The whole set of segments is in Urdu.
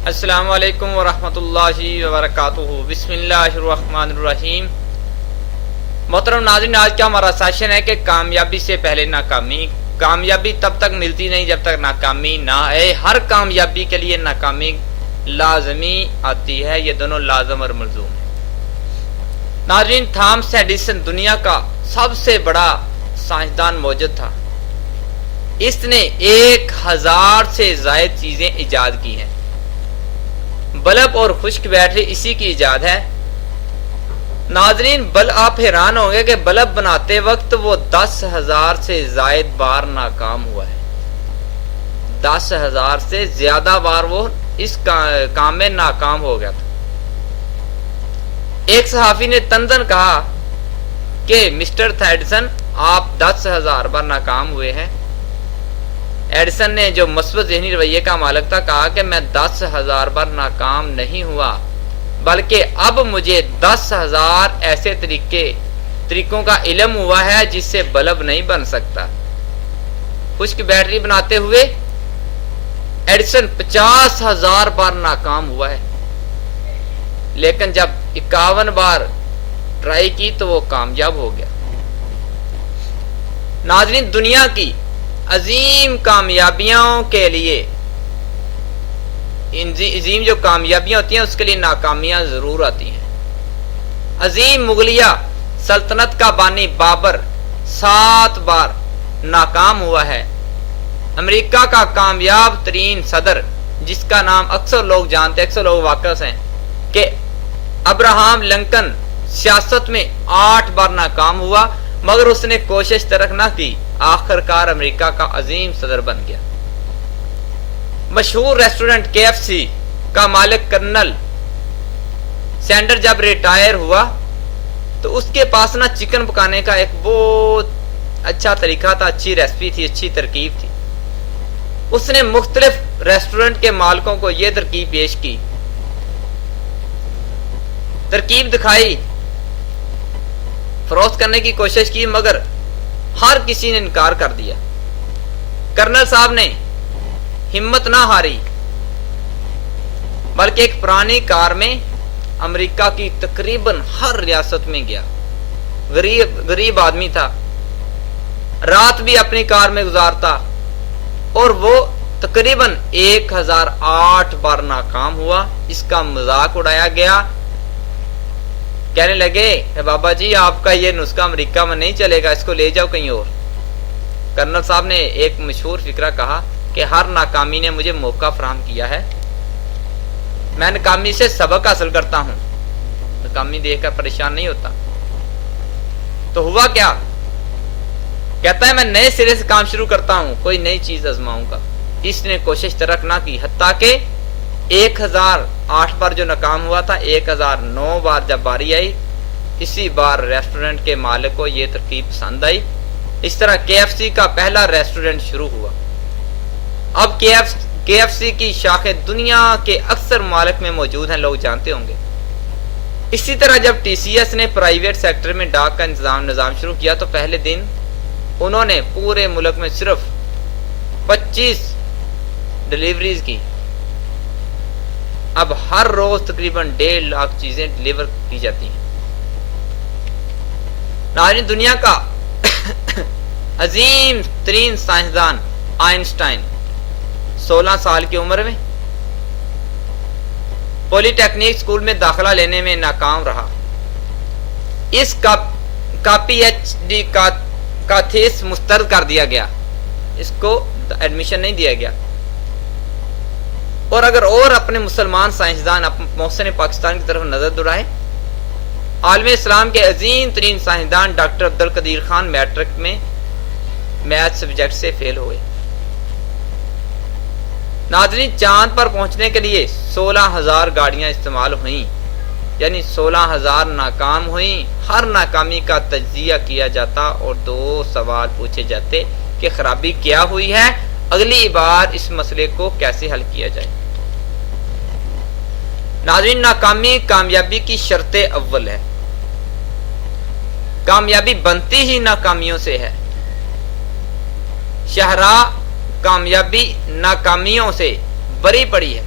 السلام علیکم ورحمۃ اللہ وبرکاتہ۔ بسم اللہ الرحمن الرحیم۔ محترم ناظرین، آج کا ہمارا سیشن ہے کہ کامیابی سے پہلے ناکامی۔ کامیابی تب تک ملتی نہیں جب تک ناکامی نہ آئے۔ ہر کامیابی کے لیے ناکامی لازمی آتی ہے، یہ دونوں لازم اور ملزوم ہیں۔ ناظرین، تھامس ایڈیسن دنیا کا سب سے بڑا سائنسدان موجود تھا۔ اس نے 1000 سے زائد چیزیں ایجاد کی ہیں۔ بلب اور خشک بیٹری اسی کی ایجاد ہے۔ ناظرین، آپ حیران ہوں گے کہ بلب بناتے وقت وہ 10,000 سے زائد بار ناکام ہوا ہے۔ 10,000 سے زیادہ بار وہ اس کام میں ناکام ہو گیا تھا۔ ایک صحافی نے تندن کہا کہ مسٹر ایڈیسن، آپ 10,000 بار ناکام ہوئے ہیں۔ ایڈیسن نے، جو مثبت ذہنی رویے کا مالک تھا، کہا کہ میں 10,000 بار ناکام نہیں ہوا، بلکہ اب مجھے 10,000 ایسے طریقوں کا علم ہوا ہے جس سے بلب نہیں بن سکتا۔ خشک بیٹری بناتے ہوئے ایڈیسن 50,000 بار ناکام ہوا ہے، لیکن جب 51 بار ٹرائی کی تو وہ کامیاب ہو گیا۔ ناظرین، دنیا کی عظیم کامیابیوں کے لیے، عظیم جو کامیابیاں ہوتی ہیں اس کے لیے ناکامیاں ضرور آتی ہیں۔ عظیم مغلیہ سلطنت کا بانی بابر 7 بار ناکام ہوا ہے۔ امریکہ کا کامیاب ترین صدر، جس کا نام اکثر لوگ جانتے، اکثر لوگ واقف ہیں، کہ ابراہم لنکن سیاست میں 8 بار ناکام ہوا، مگر اس نے کوشش ترک نہ کی، آخر کار امریکہ کا عظیم صدر بن گیا۔ مشہور ریسٹورنٹ KFC کا مالک کرنل سینڈر جب ریٹائر ہوا تو اس کے پاس نا چکن پکانے کا ایک بہت اچھا طریقہ تھا، اچھی ریسپی تھی، اچھی ترکیب تھی۔ اس نے مختلف ریسٹورنٹ کے مالکوں کو یہ ترکیب پیش کی، ترکیب دکھائی، فروخت کرنے کی کوشش کی، مگر ہر کسی نے انکار کر دیا۔ کرنل صاحب نے ہمت نہ ہاری، بلکہ ایک پرانی کار میں امریکہ کی تقریباً ہر ریاست میں گیا۔ غریب آدمی تھا، رات بھی اپنی کار میں گزارتا، اور وہ تقریباً 1008 بار ناکام ہوا۔ اس کا مذاق اڑایا گیا، کہنے لگے کہ بابا جی، آپ کا یہ نسخہ امریکہ میں نہیں چلے گا، اس کو لے جاؤ کہیں اور۔ کرنل صاحب نے ایک مشہور فقرہ کہا کہ ہر ناکامی نے مجھے موقع فراہم کیا ہے، میں ناکامی سے سبق حاصل کرتا ہوں، ناکامی دیکھ کر پریشان نہیں ہوتا۔ تو ہوا کیا؟ کہتا ہے میں نئے سرے سے کام شروع کرتا ہوں، کوئی نئی چیز آزماؤں گا۔ اس نے کوشش ترک نہ کی، حتیٰ کہ 1008 بار جو ناکام ہوا تھا، 1009 بار جب باری آئی، اسی بار ریسٹورنٹ کے مالک کو یہ ترکیب پسند آئی۔ اس طرح KFC کا پہلا ریسٹورنٹ شروع ہوا۔ اب KFC کی شاخیں دنیا کے اکثر ممالک میں موجود ہیں، لوگ جانتے ہوں گے۔ اسی طرح جب TCS نے پرائیویٹ سیکٹر میں ڈاک کا نظام شروع کیا تو پہلے دن انہوں نے پورے ملک میں صرف 25 ڈیلیوریز کی۔ اب ہر روز تقریباً 1.5 لاکھ چیزیں ڈیلیور کی جاتی ہیں۔ ناظرین، دنیا کا عظیم ترین سائنسدان آئنسٹائن 16 سال کی عمر میں پولی ٹیکنیک اسکول میں داخلہ لینے میں ناکام رہا۔ اس کا PhD کا تھیس مسترد کر دیا گیا، اس کو ایڈمیشن نہیں دیا گیا۔ اور اگر اپنے مسلمان سائنسدان محسن پاکستان کی طرف نظر دوڑائے، عالم اسلام کے عظیم ترین سائنسدان ڈاکٹر عبدالقدیر خان میٹرک میں میتھ سبجیکٹ سے فیل ہوئے۔ ناظرین، چاند پر پہنچنے کے لیے 16,000 گاڑیاں استعمال ہوئیں، یعنی 16,000 ناکام ہوئیں۔ ہر ناکامی کا تجزیہ کیا جاتا اور 2 سوال پوچھے جاتے کہ خرابی کیا ہوئی ہے، اگلی بار اس مسئلے کو کیسے حل کیا جائے۔ ناظرین، ناکامی کامیابی کی شرط اول ہے۔ کامیابی بنتی ہی ناکامیوں سے ہے۔ شاہراہ کامیابی ناکامیوں سے بری پڑی ہے۔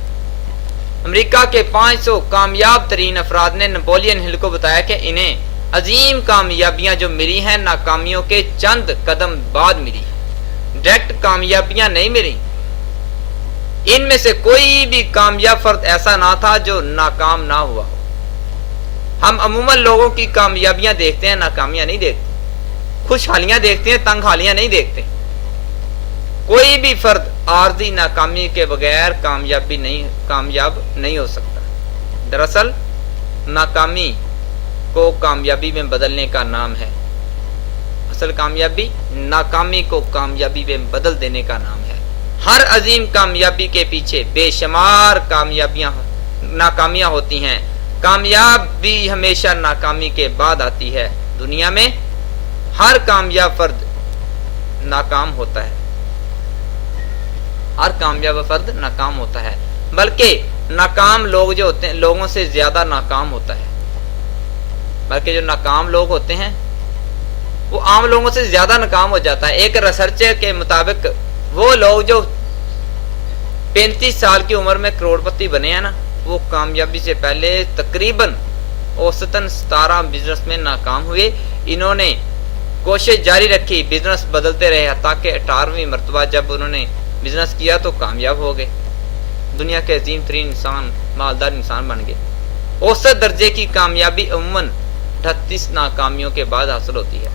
امریکہ کے 500 کامیاب ترین افراد نے نپولین ہل کو بتایا کہ انہیں عظیم کامیابیاں جو ملی ہیں ناکامیوں کے چند قدم بعد ملی، ڈائریکٹ کامیابیاں نہیں ملی۔ ان میں سے کوئی بھی کامیاب فرد ایسا نہ تھا جو ناکام نہ ہوا ہو۔ ہم عموماً لوگوں کی کامیابیاں دیکھتے ہیں، ناکامیاں نہیں دیکھتے، خوشحالیاں دیکھتے ہیں، تنگ حالیاں نہیں دیکھتے۔ کوئی بھی فرد عارضی ناکامی کے بغیر کامیاب نہیں ہو سکتا۔ دراصل ناکامی کو کامیابی میں بدلنے کا نام ہے۔ اصل کامیابی ناکامی کو کامیابی میں بدل دینے کا نام ہے۔ ہر عظیم کامیابی کے پیچھے بے شمار ناکامیاں ہوتی ہیں۔ کامیابی ہمیشہ ناکامی کے بعد آتی ہے۔ دنیا میں ہر کامیاب فرد ناکام ہوتا ہے، ہر کامیاب فرد ناکام ہوتا ہے، بلکہ ناکام لوگ جو ہوتے ہیں لوگوں سے زیادہ ناکام ہوتا ہے، بلکہ جو ناکام لوگ ہوتے ہیں وہ عام لوگوں سے زیادہ ناکام ہو جاتا ہے۔ ایک ریسرچ کے مطابق وہ لوگ جو 35 سال کی عمر میں کروڑ پتی بنے ہیں نا، وہ کامیابی سے پہلے تقریباً اوسطاً 17 بزنس میں ناکام ہوئے۔ انہوں نے کوشش جاری رکھی، بزنس بدلتے رہے، تاکہ 18ویں مرتبہ جب انہوں نے بزنس کیا تو کامیاب ہو گئے، دنیا کے عظیم ترین انسان، مالدار انسان بن گئے۔ اوسط درجے کی کامیابی عموماً 38 ناکامیوں کے بعد حاصل ہوتی ہے،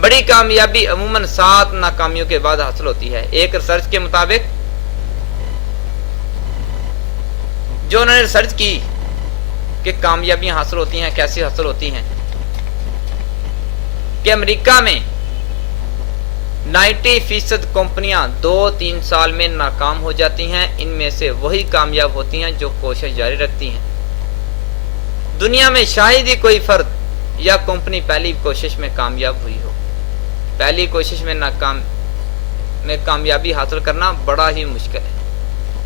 بڑی کامیابی عموماً 7 ناکامیوں کے بعد حاصل ہوتی ہے۔ ایک ریسرچ کے مطابق جو انہوں نے ریسرچ کی کہ کامیابیاں حاصل ہوتی ہیں، کیسے حاصل ہوتی ہیں، کہ امریکہ میں 90% کمپنیاں 2-3 سال میں ناکام ہو جاتی ہیں۔ ان میں سے وہی کامیاب ہوتی ہیں جو کوشش جاری رکھتی ہیں۔ دنیا میں شاید ہی کوئی فرد یا کمپنی پہلی کوشش میں کامیاب ہوئی ہو۔ پہلی کوشش میں کامیابی حاصل کرنا بڑا ہی مشکل ہے،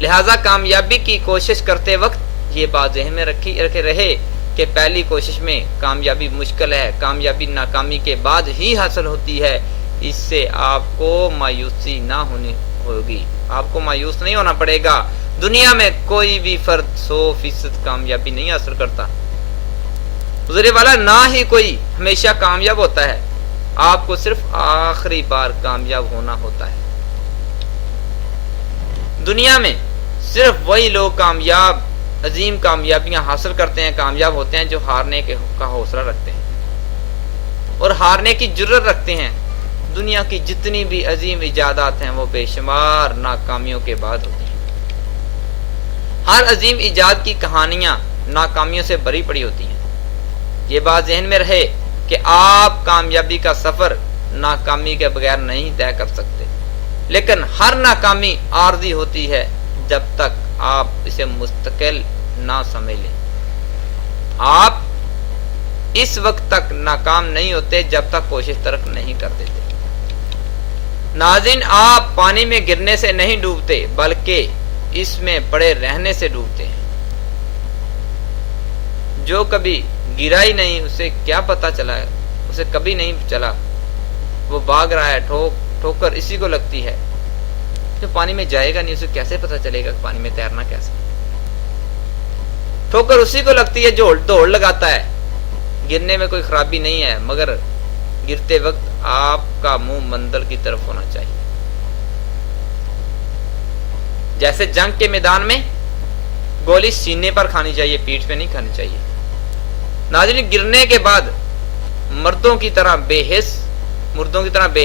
لہذا کامیابی کی کوشش کرتے وقت یہ بات ذہن میں رکھے رہے کہ پہلی کوشش میں کامیابی مشکل ہے، کامیابی ناکامی کے بعد ہی حاصل ہوتی ہے۔ اس سے آپ کو مایوسی نہ ہونی ہوگی، آپ کو مایوس نہیں ہونا پڑے گا۔ دنیا میں کوئی بھی فرد 100% کامیابی نہیں حاصل کرتا، حضور والا، نہ ہی کوئی ہمیشہ کامیاب ہوتا ہے۔ آپ کو صرف آخری بار کامیاب ہونا ہوتا ہے۔ دنیا میں صرف وہی لوگ عظیم کامیابیاں حاصل کرتے ہیں، کامیاب ہوتے ہیں، جو ہارنے کا حوصلہ رکھتے ہیں اور ہارنے کی جرت رکھتے ہیں۔ دنیا کی جتنی بھی عظیم ایجادات ہیں وہ بے شمار ناکامیوں کے بعد ہوتی ہیں۔ ہر عظیم ایجاد کی کہانیاں ناکامیوں سے بھری پڑی ہوتی ہیں۔ یہ بات ذہن میں رہے کہ آپ کامیابی کا سفر ناکامی کے بغیر نہیں طے کر سکتے، لیکن ہر ناکامی عارضی ہوتی ہے جب تک آپ اسے مستقل نہ سمجھ لیں۔ آپ اس وقت تک ناکام نہیں ہوتے جب تک کوشش ترک نہیں کر دیتے۔ ناظرین، آپ پانی میں گرنے سے نہیں ڈوبتے بلکہ اس میں پڑے رہنے سے ڈوبتے ہیں۔ جو کبھی گرا ہی نہیں اسے کیا پتا چلا ہے، اسے کبھی نہیں چلا، وہ بھاگ رہا ہے، ٹھوکر اسی کو لگتی ہے۔ جو پانی میں جائے گا نہیں اسے کیسے پتا چلے گا کہ پانی میں تیرنا کیسے؟ ٹھوکر اسی کو لگتی ہے جو دوڑ لگاتا ہے۔ گرنے میں کوئی خرابی نہیں ہے، مگر گرتے وقت آپ کا منہ منزل کی طرف ہونا چاہیے۔ جیسے جنگ کے میدان میں گولی سینے پر کھانی چاہیے، پیٹھ پہ نہیں کھانی چاہیے۔ ناظرین، گرنے کے بعد مردوں کی طرح بے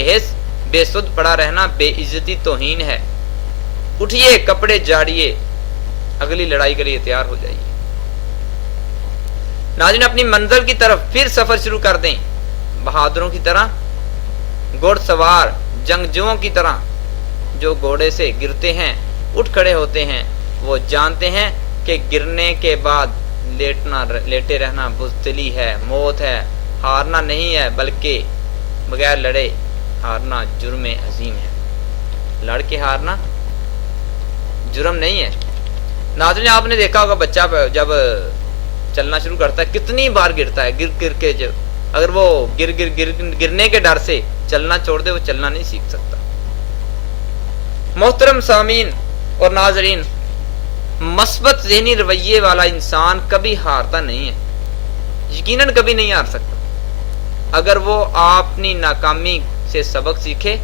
حس بے سود پڑا رہنا بے عزتی توہین ہے۔ اٹھیے، کپڑے جاڑیے، اگلی لڑائی کے لیے تیار ہو جائیے۔ ناظرین، اپنی منزل کی طرف پھر سفر شروع کر دیں۔ بہادروں کی طرح، گھوڑ سوار جنگجوؤں کی طرح جو گھوڑے سے گرتے ہیں اٹھ کھڑے ہوتے ہیں، وہ جانتے ہیں کہ گرنے کے بعد لیٹے رہنا بزدلی ہے، موت ہے، ہارنا نہیں ہے، بلکہ بغیر لڑے ہارنا جرم عظیم ہے۔ لڑ کے ہارنا جرم نہیں ہے۔ ناظرین، آپ نے دیکھا ہوگا بچہ جب چلنا شروع کرتا ہے کتنی بار گرتا ہے، گر کے جب اگر وہ گرنے کے ڈر سے چلنا چھوڑ دے وہ چلنا نہیں سیکھ سکتا۔ محترم سامعین اور ناظرین، مثبت ذہنی رویے والا انسان کبھی ہارتا نہیں ہے، یقیناً کبھی نہیں ہار سکتا اگر وہ اپنی ناکامی سے سبق سیکھے۔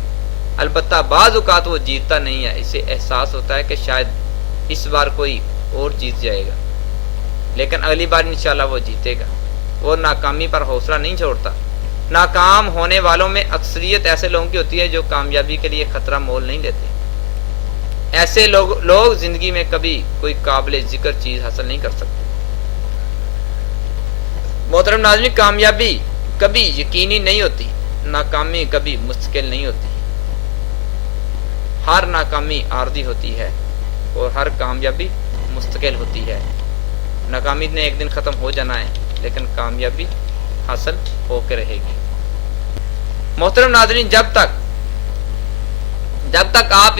البتہ بعض اوقات وہ جیتتا نہیں ہے، اسے احساس ہوتا ہے کہ شاید اس بار کوئی اور جیت جائے گا، لیکن اگلی بار انشاءاللہ وہ جیتے گا۔ وہ ناکامی پر حوصلہ نہیں چھوڑتا۔ ناکام ہونے والوں میں اکثریت ایسے لوگوں کی ہوتی ہے جو کامیابی کے لیے خطرہ مول نہیں لیتے۔ ایسے لوگ زندگی میں کبھی کوئی قابل ذکر چیز حاصل نہیں کر سکتے۔ محترم ناظرین، کامیابی کبھی یقینی نہیں ہوتی، ناکامی کبھی مستقل نہیں ہوتی۔ ہر ناکامی عارضی ہوتی ہے اور ہر کامیابی مستقل ہوتی ہے۔ ناکامی نے ایک دن ختم ہو جانا ہے، لیکن کامیابی حاصل ہو کے رہے گی۔ محترم ناظرین، جب تک آپ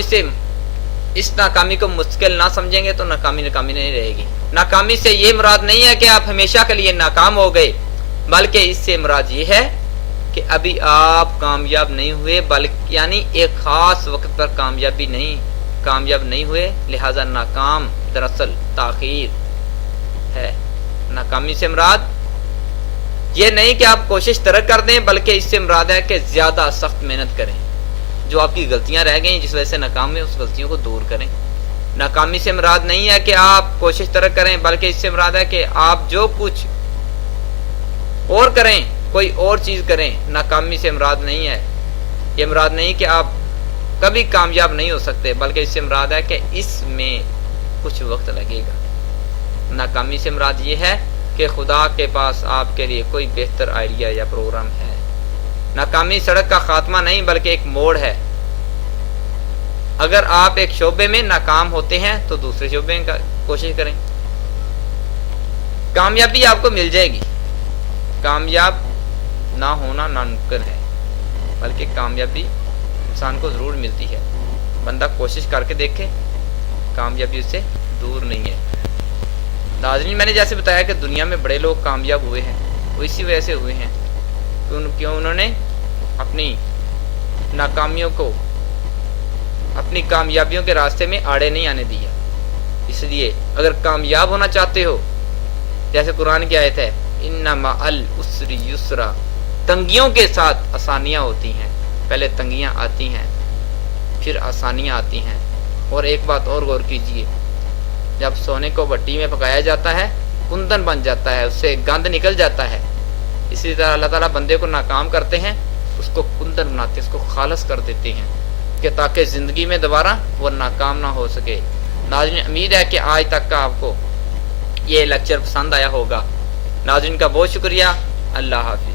اس ناکامی کو مستقل نہ سمجھیں گے تو ناکامی نہیں رہے گی۔ ناکامی سے یہ مراد نہیں ہے کہ آپ ہمیشہ کے لیے ناکام ہو گئے، بلکہ اس سے مراد یہ ہے کہ ابھی آپ کامیاب نہیں ہوئے، بلکہ یعنی ایک خاص وقت پر کامیاب نہیں ہوئے، لہذا ناکام دراصل تاخیر ہے۔ ناکامی سے مراد یہ نہیں کہ آپ کوشش ترک کر دیں، بلکہ اس سے مراد ہے کہ زیادہ سخت محنت کریں، جو آپ کی غلطیاں رہ گئیں جس وجہ سے ناکام ہیں اس غلطیوں کو دور کریں۔ ناکامی سے مراد نہیں ہے کہ آپ کوشش ترک کریں، بلکہ اس سے مراد ہے کہ آپ جو کچھ اور کریں، کوئی اور چیز کریں۔ ناکامی سے مراد نہیں ہے، یہ مراد نہیں کہ آپ کبھی کامیاب نہیں ہو سکتے، بلکہ اس سے مراد ہے کہ اس میں کچھ وقت لگے گا۔ ناکامی سے مراد یہ ہے کہ خدا کے پاس آپ کے لیے کوئی بہتر آئیڈیا یا پروگرام ہے۔ ناکامی سڑک کا خاتمہ نہیں، بلکہ ایک موڑ ہے۔ اگر آپ ایک شعبے میں ناکام ہوتے ہیں تو دوسرے شعبے میں کوشش کریں، کامیابی آپ کو مل جائے گی۔ کامیاب نہ ہونا ناممکن ہے، بلکہ کامیابی انسان کو ضرور ملتی ہے۔ بندہ کوشش کر کے دیکھے، کامیابی اس سے دور نہیں ہے۔ ناظرین، میں نے جیسے بتایا کہ دنیا میں بڑے لوگ کامیاب ہوئے ہیں، وہ اسی وجہ سے ہوئے ہیں کیوں انہوں نے اپنی ناکامیوں کو اپنی کامیابیوں کے راستے میں آڑے نہیں آنے دیا۔ اس لیے اگر کامیاب ہونا چاہتے ہو، جیسے قرآن کی آیت ہے، ان مع العسر یسرا، تنگیوں کے ساتھ آسانیاں ہوتی ہیں۔ پہلے تنگیاں آتی ہیں، پھر آسانیاں آتی ہیں۔ اور ایک بات اور غور کیجئے، جب سونے کو بھٹی میں پکایا جاتا ہے، کندن بن جاتا ہے، اس سے گند نکل جاتا ہے۔ اسی طرح اللہ تعالیٰ بندے کو ناکام کرتے ہیں، اس کو کندن بناتے ہیں، اس کو خالص کر دیتے ہیں، کہ تاکہ زندگی میں دوبارہ وہ ناکام نہ ہو سکے۔ ناظرین، امید ہے کہ آج تک کا آپ کو یہ لیکچر پسند آیا ہوگا۔ ناظرین کا بہت شکریہ۔ اللہ حافظ۔